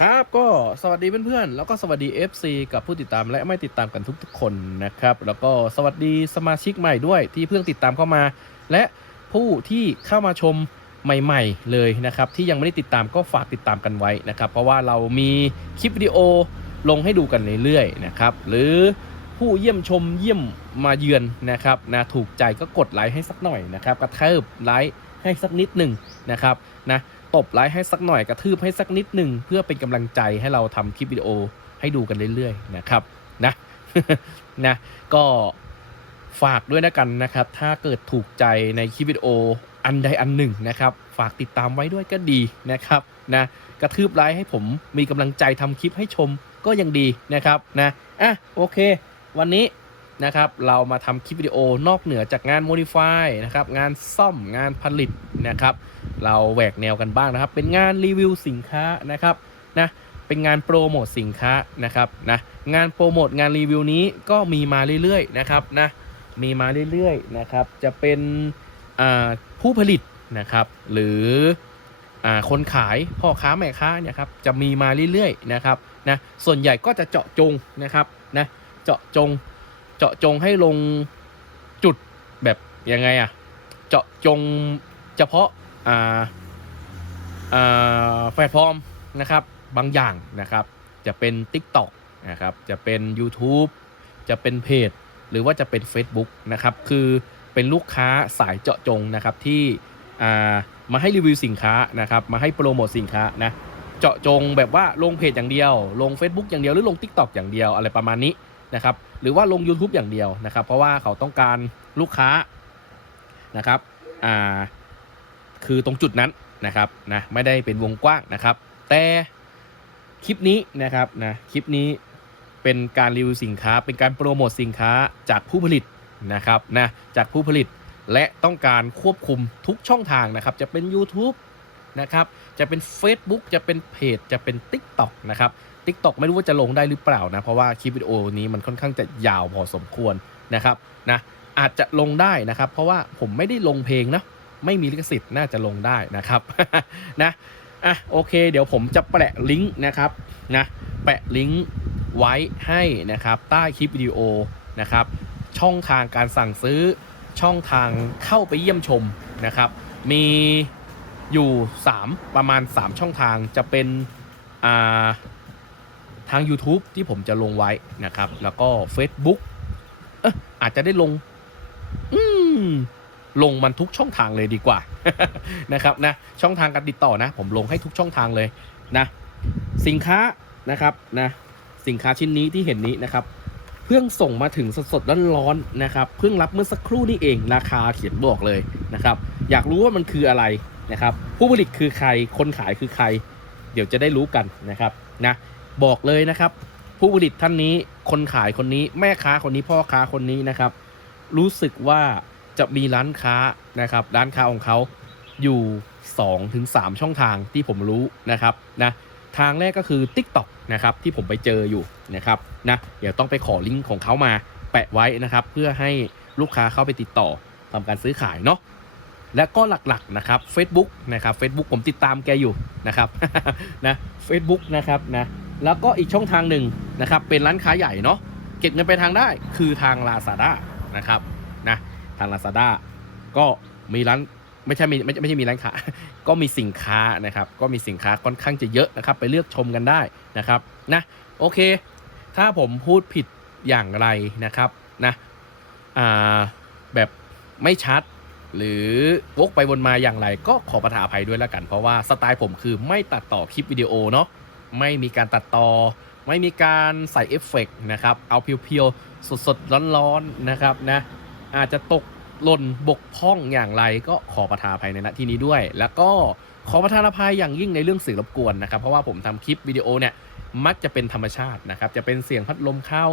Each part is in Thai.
ครับก็สวัสดีเพื่อนๆ แล้วก็สวัสดี FC กับผู้ติดตามและไม่ติดตามกันทุกๆคนนะครับ แล้วก็สวัสดีสมาชิกใหม่ด้วยที่เพิ่งติดตามเข้ามา และผู้ที่เข้ามาชมใหม่ ๆ เลยนะครับ ที่ยังไม่ได้ติดตามก็ฝากติดตามกันไว้นะครับ เพราะว่าเรามีคลิปวิดีโอลงให้ดูกันเรื่อยๆนะครับหรือผู้เยี่ยมชมเยี่ยมมาเยือนนะครับนะถูกใจก็กดไลค์ให้สักหน่อยนะครับกระเทิบไลค์ให้สักนิดหนึ่งนะครับนะ ตบไลค์ให้สักหน่อยกระทืบให้สักนิดหนึ่งเพื่อเป็นกำลังใจให้เราทำคลิปวิดีโอให้ดูกันเรื่อยๆนะครับนะนะก็ฝากด้วยนะกันนะครับ ถ้าเกิดถูกใจในคลิปวิดีโออันใดอันหนึ่งนะครับ ฝากติดตามไว้ด้วยก็ดีนะครับนะกระทืบไลค์ให้ผมมีกำลังใจทำคลิปให้ชมก็ยังดีนะครับนะอะโอเค วันนี้ นะครับเรามาทำคลิปวิดีโอนอกเหนือจากงาน Modify นะครับงานซ่อมงานผลิตนะครับเราแหวกแนวกันบ้างนะครับ เป็นงานรีวิวสินค้านะครับนะเป็นงานโปรโมทสินค้านะครับนะงานโปรโมทงานรีวิวนี้ก็มีมาเรื่อยๆนะครับนะมีมาเรื่อยๆนะครับจะเป็นอ่าผู้ผลิตนะครับหรืออ่าคนขายพ่อค้าแม่ค้าเนี่ยครับจะมีมาเรื่อยๆนะครับนะส่วนใหญ่ก็จะเจาะจงนะครับนะเจาะจง เจาะจงให้ลงจุดแบบยังไงอะเจาะจงเฉพาะอ่าอ่าแพลตฟอร์มนะครับบางอย่างนะครับจะเป็น TikTok นะครับจะเป็น YouTube จะเป็นเพจ หรือว่าจะเป็น Facebook นะครับคือเป็นลูกค้าสายเจาะจงนะครับที่อ่ามาให้รีวิวสินค้านะครับมาให้โปรโมทสินค้านะเจาะจงแบบว่าลงเพจอย่างเดียว ลง Facebook อย่างเดียวหรือลง TikTok อย่างเดียวอะไรประมาณนี้ นะครับหรือว่าลง YouTube อย่างเดียวนะครับ เพราะว่าเขาต้องการลูกค้านะครับอ่าคือตรงจุดนั้นนะครับนะไม่ได้เป็นวงกว้างนะครับ แต่คลิปนี้นะครับนะคลิปนี้เป็นการรีวิวสินค้า เป็นการโปรโมทสินค้าจากผู้ผลิตนะครับนะจากผู้ผลิตและต้องการควบคุมทุกช่องทางนะครับ จะเป็น YouTube นะครับ จะเป็น Facebook จะเป็นเพจจะเป็น TikTok นะครับ TikTok ไม่รู้ว่าจะลงได้หรือเปล่านะ เพราะว่าคลิปวิดีโอนี้มันค่อนข้างจะยาวพอสมควรนะครับนะอาจจะลงได้นะครับ เพราะว่าผมไม่ได้ลงเพลงนะ ไม่มีลิขสิทธิ์น่าจะลงได้นะครับนะอะโอเค เดี๋ยวผมจะแปะลิงก์นะครับนะแปะลิงก์ไว้ให้นะครับใต้คลิปวิดีโอนะครับช่องทางการสั่งซื้อช่องทางเข้าไปเยี่ยมชมนะครับ มี อยู่ 3 ประมาณ 3 ช่องทางจะเป็นาทาง YouTube ที่ผมจะลงไว้นะครับ แล้วก็ Facebook เอะอาจจะได้ลง อืมลงมันทุกช่องทางเลยดีกว่านะครับนะช่องทางการติดต่อนะ ผมลงให้ทุกช่องทางเลยนะสินค้านะครับนะสินค้าชิ้นนี้ที่เห็นนี้นะครับเพิ่งส่งมาถึงสดๆร้อนๆนะครับเพิ่งรับเมื่อสักครู่นี่เองราคาเขียนบอกเลยนะครับ อยากรู้ว่ามันคืออะไร นะครับ ผู้ผลิตคือใครคนขายคือใคร เดี๋ยวจะได้รู้กันนะครับนะบอกเลยนะครับ ผู้ผลิตท่านนี้คนขายคนนี้แม่ค้าคนนี้พ่อค้าคนนี้นะครับ รู้สึกว่าจะมีร้านค้านะครับ ร้านค้าของเขาอยู่2ถึงช่องทางที่ผมรู้นะครับนะทางแรกก็คือ TikTok นะครับที่ผมไปเจออยู่นะครับนะเดี๋ยวต้องไปขอลิงก์ของเขามาแปะไว้นะครับ เพื่อให้ลูกค้าเข้าไปติดต่อทำการซื้อขายเนาะ และก็หลักๆนะครับ Facebook นะครับ Facebook ผมติดตามแกอยู่นะครับนะ Facebook นะครับนะแล้วก็อีกช่องทางหนึ่งนะครับ เป็นร้านค้าใหญ่เนาะเก็บเงินไปทางได้คือทาง Lazada นะครับนะทาง Lazada ก็มีร้านไม่ใช่มีไม่ไม่ใช่มีร้านค้า ก็มีสินค้านะครับ ก็มีสินค้าค่อนข้างจะเยอะนะครับ ไปเลือกชมกันได้นะครับนะโอเค ถ้าผมพูดผิดอย่างไรนะครับนะอ่าแบบไม่ชัด หรือวกไปวนมาอย่างไรก็ขอประทานอภัยด้วยแล้วกัน เพราะว่าสไตล์ผมคือไม่ตัดต่อคลิปวิดีโอเนาะไม่มีการตัดต่อ ไม่มีการใส่เอฟเฟกต์นะครับ เอาเพียวๆ สดๆ ร้อนๆ นะครับนะ อาจจะตกหล่นบกพร่องอย่างไรก็ขอประทานอภัยในณที่นี้ด้วย แล้วก็ขอประทานอภัยอย่างยิ่งในเรื่องสียงรบกวนนะครับ เพราะว่าผมทำคลิปวิดีโอเนี่ยมักจะเป็นธรรมชาตินะครับ จะเป็นเสียงพัดลมเข้า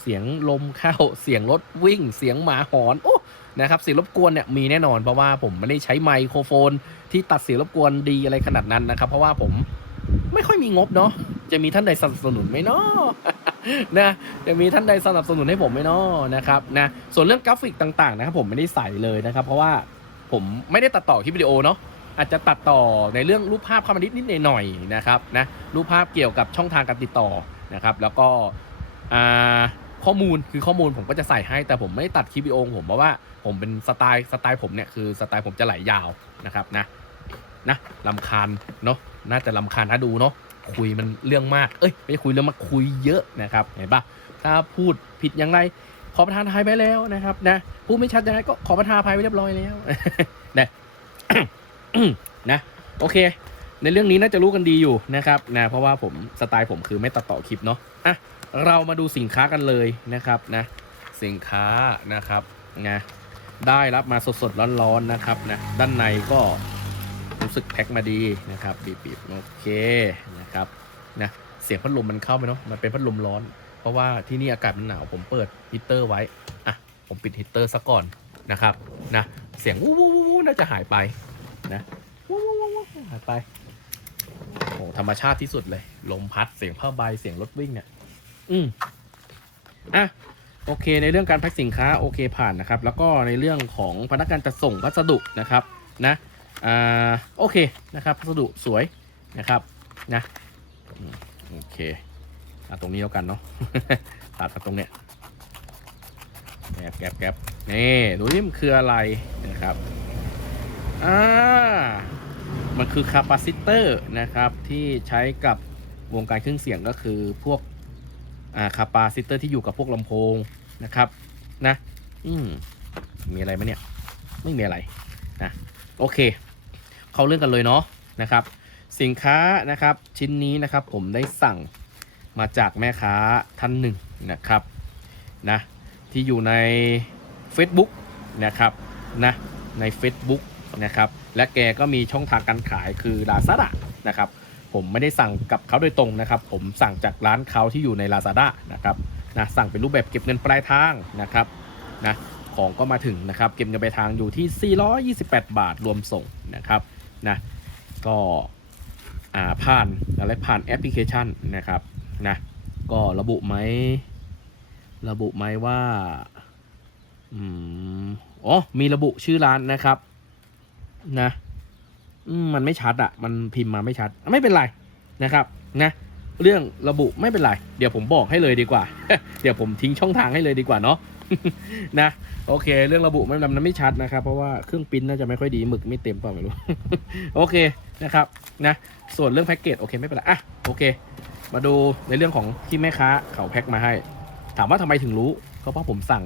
เสียงลมเข้าเสียงรถวิ่ง เสียงหมาหอนโอ้นะครับเสียงรบกวนเนี่ยมีแน่นอนเพราะว่าผมไม่ได้ใช้ไมโครโฟน ที่ตัดเสียงรบกวนดีอะไรขนาดนั้นนะครับ เพราะว่าผมไม่ค่อยมีงบเนาะจะมีท่านใดสนับสนุนไหมเนาะนะจะมีท่านใดสนับสนุนให้ผมไหมเนาะนะครับนะส่วนเรื่องกราฟิกต่างๆนะครับผมไม่ได้ใส่เลยนะครับ เพราะว่าผมไม่ได้ตัดต่อคลิปวิดีโอเนาะอาจจะตัดต่อในเรื่องรูปภาพเข้ามานิดนิดหน่อยๆนะครับนะรูปภาพเกี่ยวกับช่องทางการติดต่อนะครับ แล้วก็อ่า ข้อมูลคือข้อมูลผมก็จะใส่ให้ แต่ผมไม่ตัดคลิปวิดีโองผมเพราะว่าผมเป็นสไตล์สไตล์ผมเนี่ยคือสไตล์ผมจะไหลยาวนะครับนะนะลำคาญเนาะน่าจะลำคาญถ้าดูเนาะคุยมันเรื่องมากเอ้ยไม่คุยเรื่องมากคุยเยอะนะครับเห็นปะถ้าพูดผิดอย่างไรขอประทานอภัยไปแล้วนะครับนะพูดไม่ชัดยังไงก็ขอประทานอภัยไปเรียบร้อยแล้วนะนะโอเค ในเรื่องนี้น่าจะรู้กันดีอยู่นะครับนะเพราะว่าผมสไตล์ผมคือไม่ตัดต่อคลิปเนาะอะ เรามาดูสินค้ากันเลยนะครับนะสินค้านะครับนะได้รับมาสดๆร้อนๆนะครับนะด้านในก็รู้สึกแพ็คมาดีนะครับบีบๆโอเคนะครับนะเสียงพัดลมมันเข้าไหมเนาะมันเป็นพัดลมร้อน เพราะว่าที่นี่อากาศมันหนาวผมเปิดฮีตเตอร์ไว้อะผมปิดฮีตเตอร์ซะก่อนนะครับนะเสียงวู้วู้วู้วู้น่าจะหายไปนะวู้วู้วู้วู้หายไปโอ้ธรรมชาติที่สุดเลย ลมพัดเสียงผ้าใบเสียงรถวิ่งเนี่ย อืมอะโอเค ในเรื่องการแพ็คสินค้าโอเคผ่านนะครับ แล้วก็ในเรื่องของพนักงานจัดส่งพัสดุนะครับนะอ่าโอเคนะครับ พัสดุสวยนะครับนะโอเคอะตรงนี้แล้วกันเนาะตัดมาตรงเนี้ยแกบแกบแกบนี่ดูนี่มันคืออะไรนะครับอ่ามันคือคาปาซิเตอร์นะครับที่ใช้กับวงการเครื่องเสียงก็คือพวก อ่าคาปาซิเตอร์ที่อยู่กับพวกลำโพงนะครับนะอืมมีอะไรไหมเนี่ย ไม่มีอะไรนะโอเค เข้าเรื่องกันเลยเนาะนะครับ สินค้านะครับชิ้นนี้นะครับผมได้สั่งมาจากแม่ค้าท่านหนึ่งนะครับนะที่อยู่ใน Facebook นะครับนะใน Facebook นะครับและแกก็มีช่องทางการขายคือ Lazada นะครับ ผมไม่ได้สั่งกับเขาโดยตรงนะครับ ผมสั่งจากร้านเขาที่อยู่ใน Lazada นะครับนะสั่งเป็นรูปแบบเก็บเงินปลายทางนะครับนะของก็มาถึงนะครับเก็บเงินปลายทางอยู่ที่ 428 บาทรวมส่งนะครับนะก็อ่าผ่านอะไรผ่านแอปพลิเคชันนะครับนะก็ระบุไหมระบุไหมว่าอืมอ๋อมีระบุชื่อร้านนะครับนะ มันไม่ชัดอะมันพิมพ์มาไม่ชัด ไม่เป็นไรนะครับ นะ เรื่องระบุไม่เป็นไร เดี๋ยวผมบอกให้เลยดีกว่า เดี๋ยวผมทิ้งช่องทางให้เลยดีกว่าเนาะ นะ โอเค เรื่องระบุไม่มันไม่ชัดนะครับ เพราะว่าเครื่องปิ้นน่าจะไม่ค่อยดี หมึกไม่เต็มเปล่าไม่รู้ โอเค นะครับ นะ ส่วนเรื่องแพ็กเกจโอเคไม่เป็นไร อะ โอเค มาดูในเรื่องของที่แม่ค้าเขาแพ็คมาให้ ถามว่าทำไมถึงรู้ ก็เพราะผมสั่ง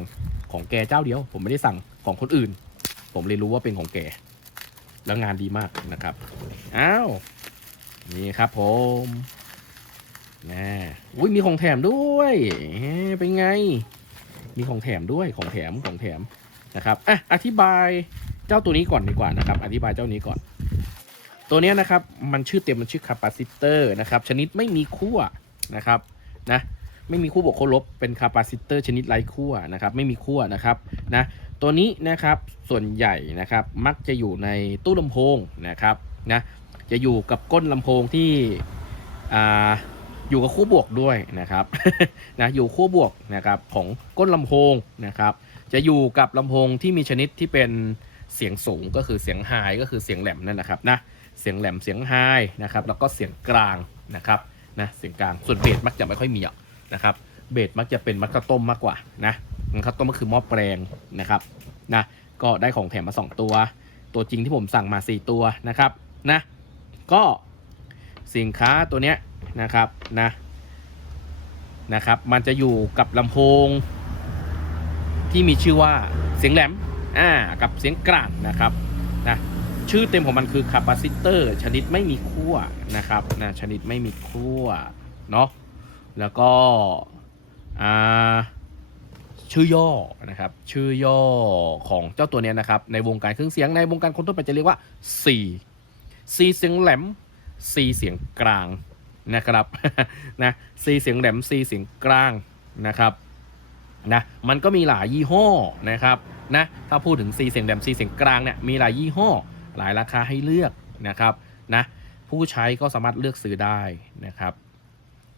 ของแกเจ้าเดียว ผมไม่ได้สั่งของคนอื่น ผมเลยรู้ว่าเป็นของแก แล้วงานดีมากนะครับ อ้าว นี่ครับผมนะอุ้ยมีของแถมด้วยเป็นไง มีของแถมด้วยของแถมของแถมนะครับอะอธิบายเจ้าตัวนี้ก่อนดีกว่านะครับ อธิบายเจ้านี้ก่อน ตัวเนี้ยนะครับ มันชื่อเต็มมันชื่อคาปาซิเตอร์นะครับ ชนิดไม่มีขั้วนะครับนะไม่มีขั้วบวกขั้วลบเป็นคาปาซิเตอร์ชนิดไร้ขั้วนะครับ ไม่มีขั้วนะครับนะ ตัวนี้นะครับส่วนใหญ่นะครับมักจะอยู่ในตู้ลำโพงนะครับนะจะอยู่กับก้นลำโพงที่อ่าอยู่กับขั้วบวกด้วยนะครับนะอยู่ขั้วบวกนะครับของก้นลำโพงนะครับ จะอยู่กับลำโพงที่มีชนิดที่เป็นเสียงสูงก็คือเสียงไฮก็คือเสียงแหลมนั่นนะครับนะเสียงแหลมเสียงไฮนะครับแล้วก็เสียงกลางนะครับนะเสียงกลางส่วนเบสมักจะไม่ค่อยมีอะนะครับเบสมักจะเป็นมักข้าวต้มมากกว่านะ ข้าวต้มก็คือหม้อแปลงนะครับนะก็ได้ของแถมมา 2 ตัว ตัวจริงที่ผมสั่งมา 4 ตัวนะครับนะก็สินค้าตัวเนี้ยนะครับนะนะครับ มันจะอยู่กับลำโพง ที่มีชื่อว่าเสียงแหลมอ่ากับเสียงกลางนะครับนะชื่อเต็มของมันคือคาปาซิเตอร์ชนิดไม่มีขั้วนะครับนะชนิดไม่มีขั้วเนาะแล้วก็ ชื่อย่อนะครับชื่อย่อของเจ้าตัวเนี้ยนะครับในวงการเครื่องเสียงในวงการคนทั่วไปจะเรียกว่า C C เสียงแหลม C เสียงกลางนะครับนะ C เสียงแหลม C เสียงกลางนะครับนะมันก็มีหลายยี่ห้อนะครับนะถ้าพูดถึง C เสียงแหลม C เสียงกลางเนี่ยมีหลายยี่ห้อ หลายราคาให้เลือกนะครับนะผู้ใช้ก็สามารถเลือกซื้อได้นะครับ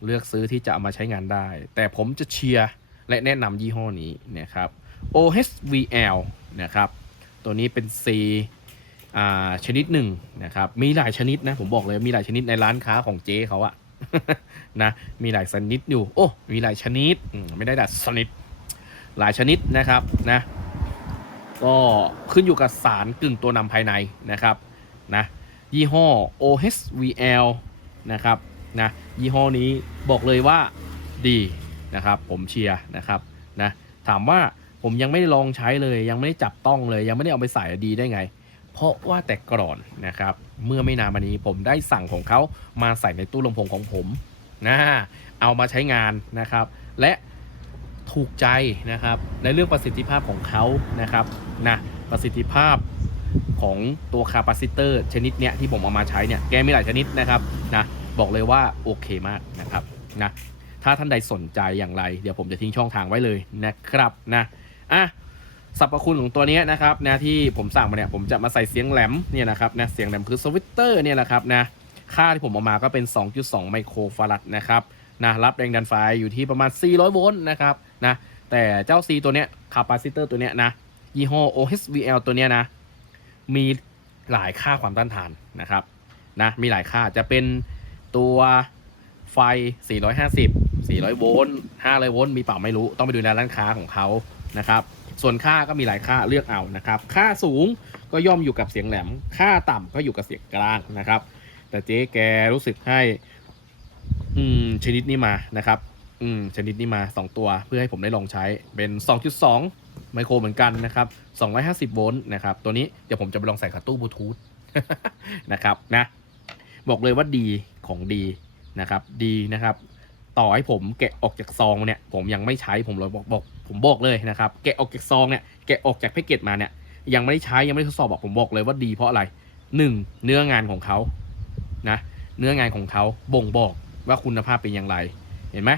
เลือกซื้อที่จะเอามาใช้งานได้ แต่ผมจะเชียร์ และแนะนำยี่ห้อนี้นะครับ OHVL นะครับตัวนี้เป็น C อ่าชนิดหนึ่งนะครับ มีหลายชนิดนะ ผมบอกเลยมีหลายชนิดในร้านค้าของเจ๊เขาอะนะมีหลายชนิดอยู่ โอ้มีหลายชนิดไม่ได้ดัดชนิดหลายชนิดนะครับนะก็ขึ้นอยู่กับสารกึ่งตัวนำภายในนะครับนะยี่ห้อ OHVL นะครับนะยี่ห้อนี้บอกเลยว่าดี นะครับ ผมเชียร์นะครับนะถามว่าผมยังไม่ได้ลองใช้เลยยังไม่ได้จับต้องเลย ยังไม่ได้เอาไปใส่ดีได้ไง เพราะว่าแต่ก่อนนะครับ เมื่อไม่นานมานี้ผมได้สั่งของเขามาใส่ในตู้ลำโพงของผมนะเอามาใช้งานนะครับ และถูกใจนะครับในเรื่องประสิทธิภาพของเขานะครับนะประสิทธิภาพของตัวคาปาซิเตอร์ชนิดเนี้ยที่ผมเอามาใช้เนี่ยแกมีหลายชนิดนะครับนะบอกเลยว่าโอเคมากนะครับนะ ถ้าท่านใดสนใจอย่างไร เดี๋ยวผมจะทิ้งช่องทางไว้เลยนะครับนะอะสรรพคุณของตัวนี้นะครับนะที่ผมสั่งมาเนี่ยผมจะมาใส่เสียงแหลมเนี่ยนะครับนะเสียงแหลมคือสวิตเตอร์เนี่ยนะครับนะค่าที่ผมเอามาก็เป็น 2.2 ไมโครฟารัดนะครับนะรับแรงดันไฟอยู่ที่ประมาณ 400 โวลต์นะครับนะแต่เจ้า C ตัวเนี้ยคาปาซิเตอร์ตัวเนี้ยนะยี่ห้อ OHVL ตัวเนี้ยนะ มีหลายค่าความต้านทานนะครับนะมีหลายค่าจะเป็นตัวไฟ 450 400 โวลต์ 500 โวลต์ มีเปล่าไม่รู้ ต้องไปดูในร้านค้าของเขานะครับ ส่วนค่าก็มีหลายค่าเลือกเอานะครับ ค่าสูงก็ย่อมอยู่กับเสียงแหลม ค่าต่ำก็อยู่กับเสียงกลางนะครับ แต่เจ๊แกรู้สึกให้ อืม ชนิดนี้มานะครับ อืม ชนิดนี้มา 2 ตัวเพื่อให้ผมได้ลองใช้ เป็น 2.2 ไมโครเหมือนกันนะครับ 250 โวลต์นะครับ ตัวนี้เดี๋ยวผมจะไปลองใส่กับตู้บลูทูธนะครับ นะ บอกเลยว่าดีของดีนะครับ ดีนะครับ ต่อให้ผมแกะออกจากซองเนี่ยผมยังไม่ใช้ผมเลยบอกบอก ผมบอกเลยนะครับแกะออกจากซองเนี่ยแกะออกจากแพ็กเกจมาเนี่ยยังไม่ได้ใช้ยังไม่ได้ทดสอบบอกผมบอกเลยว่าดีเพราะอะไรหนึ่งเนื้องานของเขานะเนื้องานของเขาบ่งบอกว่าคุณภาพเป็นอย่างไร เห็นไหม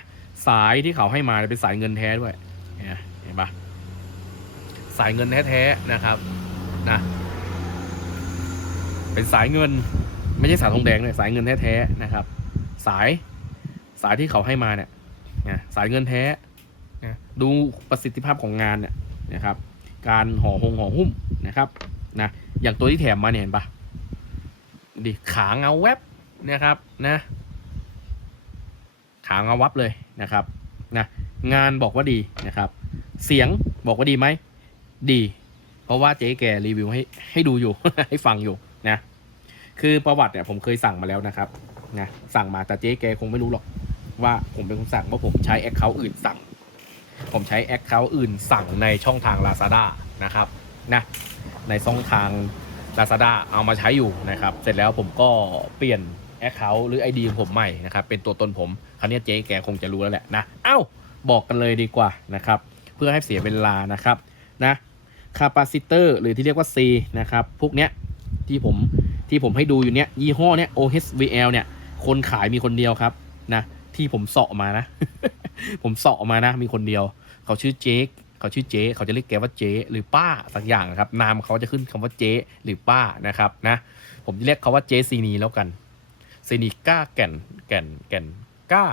สายที่เขาให้มาเป็นสายเงินแท้ด้วยเนี่ยเห็นปะสายเงินแท้ๆนะครับนะเป็นสายเงินไม่ใช่สายทองแดงเลยสายเงินแท้ๆนะครับ สาย สายที่เขาให้มาเนี่ยสายเงินแท้ดูประสิทธิภาพของงานเนี่ยนะครับ การห่อหงห่อหุ้มนะครับนะอย่างตัวที่แถมมาเนี่ยเห็นปะดิขาเงาแวบนะครับนะ ขาเงาวับเลยนะครับนะงานบอกว่าดีนะครับ เสียงบอกว่าดีไหมดี เพราะว่าเจ๊แกรีวิวให้ให้ดูอยู่ให้ฟังอยู่นะคือประวัติเนี่ยผมเคยสั่งมาแล้วนะครับนะสั่งมาแต่เจ๊แกคงไม่รู้หรอก ว่าผมเป็นคนสั่งว่าผมใช้แอคเคาท์อื่นสั่ง ผมใช้แอคเคาท์อื่นสั่งในช่องทาง Lazada นะครับนะในช่องทาง Lazada เอามาใช้อยู่นะครับ เสร็จแล้วผมก็เปลี่ยนแอคเคาท์หรือ ID ของผมใหม่นะครับ เป็นตัวตนผมคราวนี้เจ๊แกคงจะรู้แล้วแหละนะ เอ้า บอกกันเลยดีกว่านะครับ เพื่อให้เสียเวลานะครับนะคาปาซิเตอร์หรือที่เรียกว่า C นะครับ พวกเนี้ยที่ผมที่ผมให้ดูอยู่เนี้ยยี่ห้อเนี้ย OHVL เนี่ยคนขายมีคนเดียวครับนะ ที่ผมเสาะมานะ ผมเสาะมานะ มีคนเดียว เขาชื่อเจ๊เขาชื่อเจ๊เขาจะเรียกแกว่าเจ๊หรือป้าสักอย่างนะครับ นามเขาจะขึ้นคำว่าเจ๊หรือป้านะครับนะ ผมจะเรียกเขาว่าเจ๊ซีนีแล้วกันซีนีก้าแก่นแก่นแก่นก้า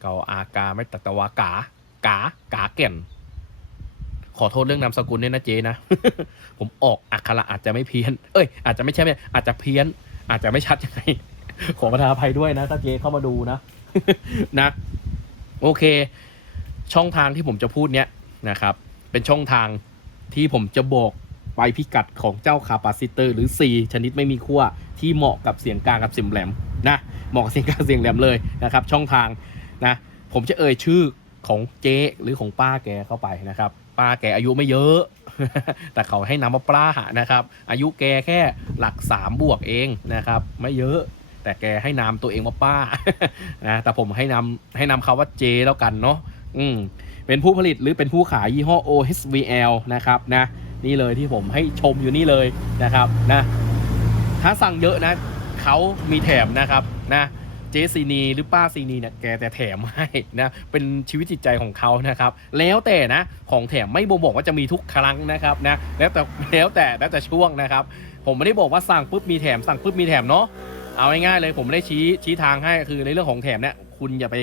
เกาอากาไม่ตัตะวากากากาแก่น ขอโทษเรื่องนามสกุลด้วยนะเจ๊นะ ผมออกอักขระอาจจะไม่เพี้ยน เอ้ย อาจจะไม่ใช่ไม่อาจจะเพี้ยน อาจจะไม่ชัดยังไงขอประทานภัยด้วยนะถ้าเจ๊เข้ามาดูนะ นะ โอเค ช่องทางที่ผมจะพูดเนี้ยนะครับ เป็นช่องทางที่ผมจะบอกไปพิกัดของเจ้าคาปาซิเตอร์หรือ C ชนิดไม่มีขั้วที่เหมาะกับเสียงกลางกับเสียงแหลมนะเหมาะกับเสียงกลางเสียงแหลมเลยนะครับ ช่องทางนะผมจะเอ่ยชื่อของเจ๊หรือของป้าแกเข้าไปนะครับ ป้าแกอายุไม่เยอะ แต่เขาให้นำมาป้าหะนะครับ อายุแกแค่หลักสามบวกเองนะครับ ไม่เยอะ แต่แกให้นามตัวเองว่าป้านะแต่ผมให้นำให้นำเขาว่าเจแล้วกันเนาะอืมเป็นผู้ผลิตหรือเป็นผู้ขายยี่ห้อ OHVL นะครับนะนี่เลยที่ผมให้ชมอยู่นี่เลยนะครับนะถ้าสั่งเยอะนะเขามีแถมนะครับนะเจซีนีหรือป้าซีนีเนี่ยแกแต่แถมให้นะเป็นชีวิตจิตใจของเขานะครับ แล้วแต่นะของแถมไม่บ่งบอกว่าจะมีทุกครั้งนะครับนะแล้วแต่แล้วแต่แล้วแต่ช่วงนะครับ ผมไม่ได้บอกว่าสั่งปุ๊บมีแถมสั่งปุ๊บมีแถมเนาะ เอาง่ายๆเลยผมได้ชี้ชี้ทางให้คือในเรื่องของแถมเนี่ยคุณอย่าไป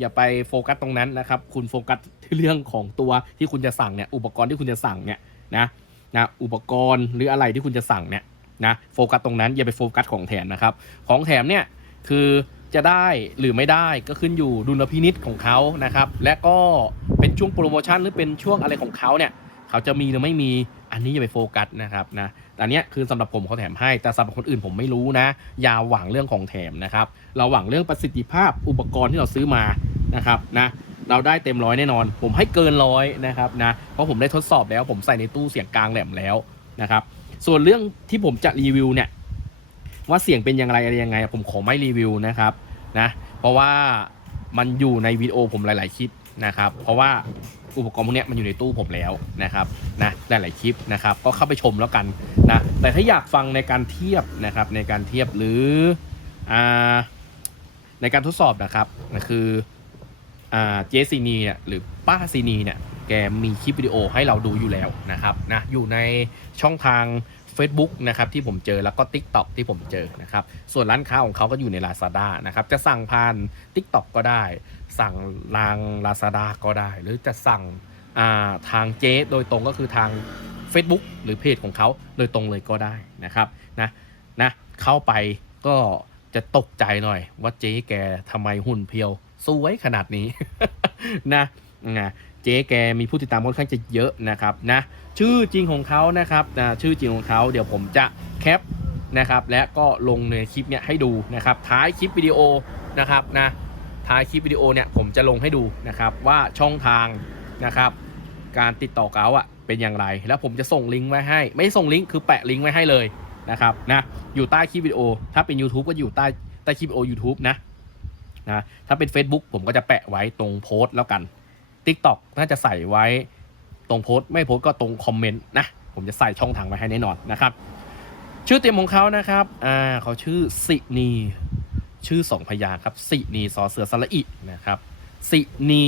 อย่าไปโฟกัสตรงนั้นนะครับ คุณโฟกัสที่เรื่องของตัวที่คุณจะสั่งเนี่ยอุปกรณ์ที่คุณจะสั่งเนี่ยนะนะอุปกรณ์หรืออะไรที่คุณจะสั่งเนี่ยนะโฟกัสตรงนั้นอย่าไปโฟกัสของแถมนะครับ ของแถมเนี่ยคือจะได้หรือไม่ได้ก็ขึ้นอยู่ดุลพินิษของเขานะครับ และก็เป็นช่วงโปรโมชั่นหรือเป็นช่วงอะไรของเขาเนี่ยเขาจะมีหรือไม่มีอันนี้อย่าไปโฟกัสนะครับนะ อันนี้คือสำหรับผมเขาแถมให้ แต่สำหรับคนอื่นผมไม่รู้นะ อย่าหวังเรื่องของแถมนะครับ เราหวังเรื่องประสิทธิภาพอุปกรณ์ที่เราซื้อมานะครับนะเราได้เต็มร้อยแน่นอน ผมให้เกินร้อยนะครับนะเพราะผมได้ทดสอบแล้ว ผมใส่ในตู้เสียงกลางแหลมแล้วนะครับ ส่วนเรื่องที่ผมจะรีวิวเนี่ยว่าเสียงเป็นอย่างไรอะไรยังไง ผมขอไม่รีวิวนะครับนะเพราะว่ามันอยู่ในวิดีโอผมหลาย ๆ คลิป นะครับ เพราะว่าอุปกรณ์พวกนี้มันอยู่ในตู้ผมแล้วนะครับนะหลายๆคลิปนะครับ ก็เข้าไปชมแล้วกันนะแต่ถ้าอยากฟังในการเทียบนะครับในการเทียบหรืออ่าในการทดสอบนะครับนะคืออ่าเจซีนีเนี่ยหรือป้าซีนีเนี่ย แกมีคลิปวิดีโอให้เราดูอยู่แล้วนะครับนะอยู่ในช่องทาง Facebook นะครับที่ผมเจอแล้วก็ TikTok ที่ผมเจอนะครับส่วนร้านค้าของเขาก็อยู่ใน Lazada นะครับจะสั่งผ่าน TikTok ก็ได้ สั่งทาง Lazada ก็ได้ หรือจะสั่งาทางเจ๊โดยตรงก็คือทาง Facebook หรือเพจของเขาโดยตรงเลยก็ได้นะครับนะนะเข้าไปก็จะตกใจหน่อยว่าเจ๊แกทำไมหุ่นเพียว สวยขนาดนี้นะนะ เจ๊แกมีผู้ติดตามค่อนข้างจะเยอะนะครับนะชื่อจริงของเขานะครับนะชื่อจริงของเขาเดี๋ยวผมจะแคปนะครับและก็ลงในคลิปเนี่ยให้ดูนะครับท้ายคลิปวิดีโอนะครับนะท้ายคลิปวิดีโอเนี่ยผมจะลงให้ดูนะครับว่าช่องทางนะครับการติดต่อเขาอะเป็นอย่างไร แล้วผมจะส่งลิงก์ไว้ให้ ไม่ส่งลิงก์คือแปะลิงก์ไว้ให้เลยนะครับนะอยู่ใต้คลิปวิดีโอ ถ้าเป็น YouTube ก็อยู่ใต้ใต้คลิปวิดีโอ YouTube นะนะถ้าเป็น Facebook ผมก็จะแปะไว้ตรงโพสต์แล้วกัน TikTok น่าจะใส่ไว้ตรงโพสต์ไม่โพสต์ก็ตรงคอมเมนต์นะ ผมจะใส่ช่องทางไว้ให้แน่นอนนะครับ ชื่อเต็มของเขานะครับอ่าเขาชื่อสินีชื่อสองพยางครับสินีสอเสือสระอินะครับสินี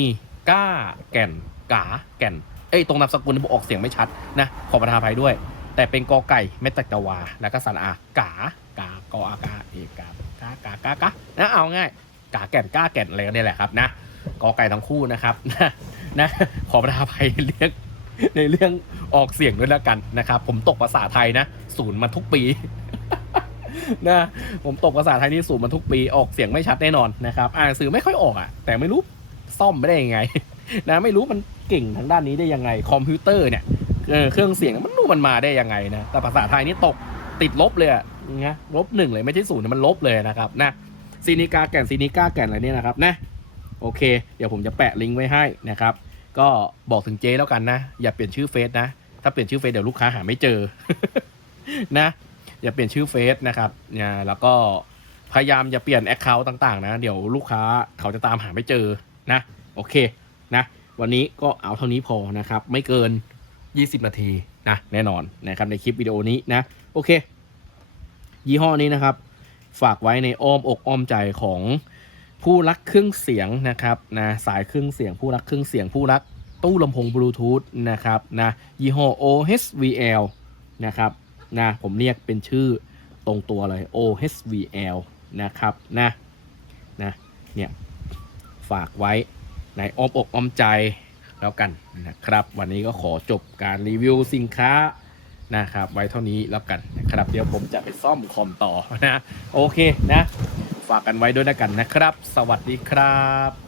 ก้าแก่นกาแก่นเอ้ยตรงนามสกุลผมออกเสียงไม่ชัดนะขอประทานอภัยด้วย แต่เป็นกอไก่ไม่ตักตะวา แล้วก็สระอากากากออากาเอกากากากากานะเอาง่ายกาแก่นก้าแก่นอะไรกันเนี่แหละครับนะ กอไก่ทั้งคู่นะครับนะนะขอประทานอภัยเรื่องในเรื่องออกเสียงด้วยแล้วกันนะครับ ผมตกภาษาไทยนะศูนย์มาทุกปีนะผมตกภาษาไทยนี่ศูนย์มาทุกปีออกเสียงไม่ชัดแน่นอนนะครับอ่านสือไม่ค่อยออกอะแต่ไม่รู้ซ่อมไม่ได้ยังไงนะไม่รู้มันเก่งทางด้านนี้ได้ยังไง คอมพิวเตอร์เนี่ยเเครื่องเสียงมันรู้มันมาได้ยังไงนะแต่ภาษาไทยนี่ตกติดลบเลยนะลบหนึ่งเลยไม่ใช่ศูนย์มันลบเลยนะครับนะซีนิกาแก่นซีนิกาแก่นอะไรเนี่ยนะครับนะ โอเค เดี๋ยวผมจะแปะลิงก์ไว้ให้นะครับ ก็บอกถึงเจ๊แล้วกันนะ อย่าเปลี่ยนชื่อเฟซนะ ถ้าเปลี่ยนชื่อเฟซเดี๋ยวลูกค้าหาไม่เจอ นะ อย่าเปลี่ยนชื่อเฟซนะครับเนี่ยแล้วก็พยายามอย่าเปลี่ยนแอคเคาท์ต่างๆ นะ เดี๋ยวลูกค้าเขาจะตามหาไม่เจอนะ โอเคนะ วันนี้ก็เอาเท่านี้พอนะครับ ไม่เกิน 20 นาทีนะ แน่นอนนะครับในคลิปวิดีโอนี้นะ โอเค ยี่ห้อนี้นะครับ ฝากไว้ในอ้อมอกอ้อมใจของ ผู้รักเครื่องเสียงนะครับนะสายเครื่องเสียง ผู้รักเครื่องเสียง ผู้รักตู้ลำโพงบลูทูธนะครับนะยี่ห้อ OHVL นะครับนะผมเรียกเป็นชื่อตรงตัวเลย OHVL นะครับนะนะเนี่ยฝากไว้ในอ้อมอกอ้อมใจแล้วกันนะครับ วันนี้ก็ขอจบการรีวิวสินค้านะครับ ไว้เท่านี้แล้วกันนะครับ เดี๋ยวผมจะไปซ่อมคอมต่อนะ โอเคนะ ฝากกันไว้ด้วยนะกันนะครับ สวัสดีครับ